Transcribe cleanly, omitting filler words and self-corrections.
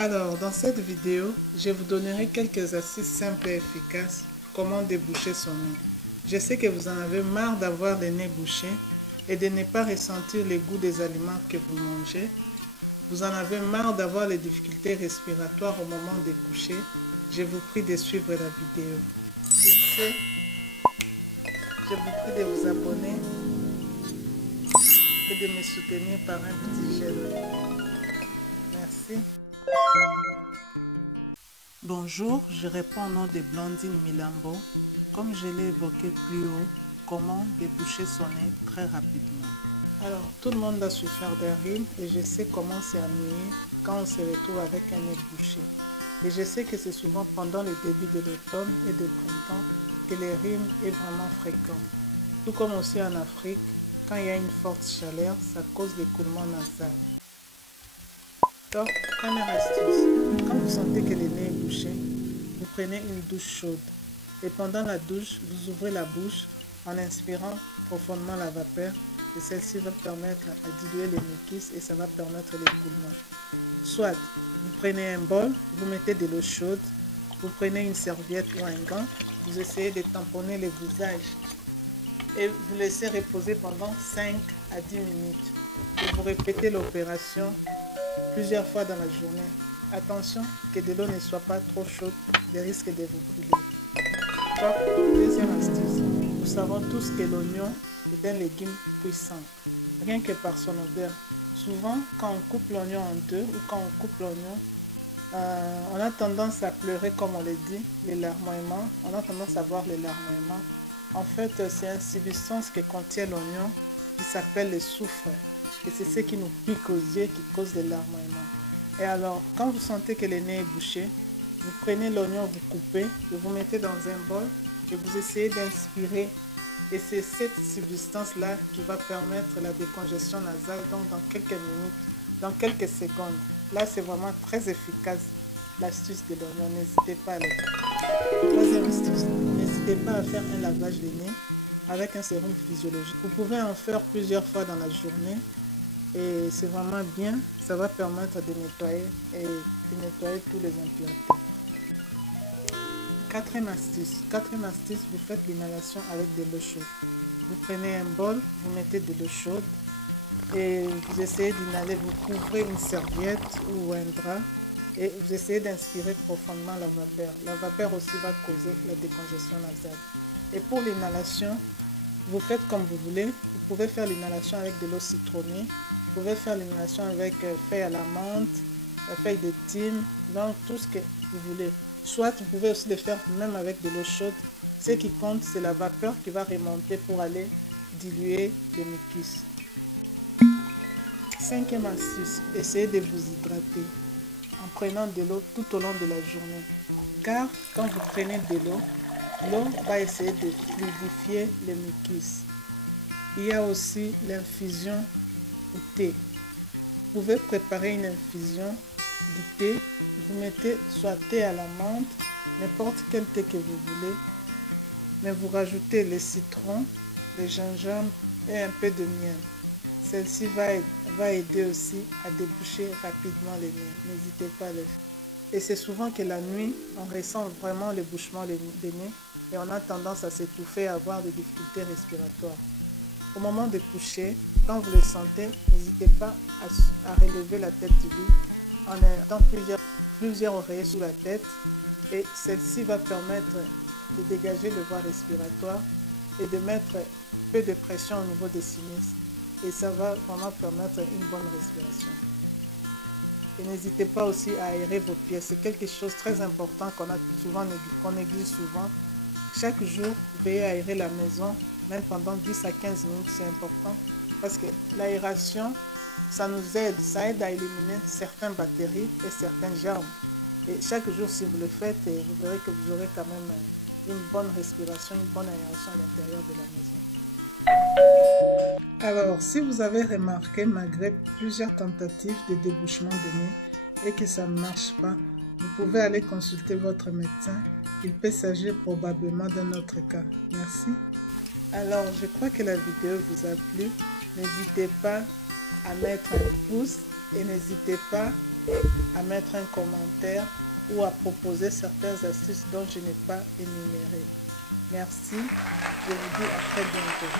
Alors, dans cette vidéo, je vous donnerai quelques astuces simples et efficaces comment déboucher son nez. Je sais que vous en avez marre d'avoir le nez bouché et de ne pas ressentir le goût des aliments que vous mangez. Vous en avez marre d'avoir les difficultés respiratoires au moment de coucher. Je vous prie de suivre la vidéo. Sur ce, je vous prie de vous abonner et de me soutenir par un petit j'aime. Merci. Bonjour, je réponds au nom de Blandine Milambo. Comme je l'ai évoqué plus haut, comment déboucher son nez très rapidement. Alors, tout le monde a souffert des rimes et je sais comment c'est ennuyé quand on se retrouve avec un nez bouché. Et je sais que c'est souvent pendant le début de l'automne et du printemps que les rimes est vraiment fréquent. Tout comme aussi en Afrique, quand il y a une forte chaleur, ça cause l'écoulement nasal. Donc, première astuce, quand vous sentez que le nez est bouché, vous prenez une douche chaude. Et pendant la douche, vous ouvrez la bouche en inspirant profondément la vapeur. Et celle-ci va permettre à diluer les mucus et ça va permettre l'écoulement. Soit, vous prenez un bol, vous mettez de l'eau chaude, vous prenez une serviette ou un gant, vous essayez de tamponner le visage et vous laissez reposer pendant 5 à 10 minutes. Et vous répétez l'opération plusieurs fois dans la journée. Attention que de l'eau ne soit pas trop chaude, des risques de vous brûler. Donc, deuxième astuce. Nous savons tous que l'oignon est un légume puissant, rien que par son odeur. Souvent, quand on coupe l'oignon en deux ou quand on coupe l'oignon, on a tendance à pleurer, comme on le dit, les larmoiements. On a tendance à voir les larmoiements. En fait, c'est une substance que contient l'oignon qui s'appelle le soufre. Et c'est ce qui nous pique aux yeux, qui cause des larmoiements. Et alors, quand vous sentez que le nez est bouché, vous prenez l'oignon, vous coupez, et vous mettez dans un bol et vous essayez d'inspirer. Et c'est cette substance-là qui va permettre la décongestion nasale, donc dans quelques minutes, dans quelques secondes. Là, c'est vraiment très efficace, l'astuce de l'oignon. N'hésitez pas à le faire. Troisième astuce, n'hésitez pas à faire un lavage de nez avec un sérum physiologique. Vous pouvez en faire plusieurs fois dans la journée. Et c'est vraiment bien, ça va permettre de nettoyer tous les impuretés. Quatrième astuce, vous faites l'inhalation avec de l'eau chaude. Vous prenez un bol, vous mettez de l'eau chaude et vous essayez d'inhaler, vous couvrez une serviette ou un drap et vous essayez d'inspirer profondément la vapeur. La vapeur aussi va causer la décongestion nasale. Et pour l'inhalation, vous faites comme vous voulez. Vous pouvez faire l'inhalation avec de l'eau citronnée. Vous pouvez faire l'inhalation avec feuille à la menthe, feuille de thym, donc tout ce que vous voulez. Soit vous pouvez aussi le faire même avec de l'eau chaude. Ce qui compte, c'est la vapeur qui va remonter pour aller diluer les mucus. Cinquième astuce, essayez de vous hydrater en prenant de l'eau tout au long de la journée. Car quand vous prenez de l'eau, l'eau va essayer de fluidifier les mucus. Il y a aussi l'infusion au thé. Vous pouvez préparer une infusion du thé. Vous mettez soit thé à la menthe, n'importe quel thé que vous voulez, mais vous rajoutez le citron, le gingembre et un peu de miel. Celle-ci va aider aussi à déboucher rapidement les nez. N'hésitez pas à le faire. Et c'est souvent que la nuit, on ressent vraiment le bouchement des nez et on a tendance à s'étouffer et à avoir des difficultés respiratoires. Au moment de coucher, quand vous le sentez, n'hésitez pas à relever la tête du lit en mettant plusieurs oreillers sous la tête et celle-ci va permettre de dégager le voie respiratoire et de mettre peu de pression au niveau des sinus et ça va vraiment permettre une bonne respiration. Et n'hésitez pas aussi à aérer vos pieds. C'est quelque chose de très important qu'on néglige souvent. Chaque jour, veillez à aérer la maison, même pendant 10 à 15 minutes, c'est important. Parce que l'aération, ça nous aide, ça aide à éliminer certaines bactéries et certains germes. Et chaque jour, si vous le faites, vous verrez que vous aurez quand même une bonne respiration, une bonne aération à l'intérieur de la maison. Alors, si vous avez remarqué, malgré plusieurs tentatives de débouchement de nez et que ça ne marche pas, vous pouvez aller consulter votre médecin. Il peut s'agir probablement d'un autre cas. Merci. Alors, je crois que la vidéo vous a plu. N'hésitez pas à mettre un pouce et n'hésitez pas à mettre un commentaire ou à proposer certaines astuces dont je n'ai pas énumérées. Merci, je vous dis à très bientôt.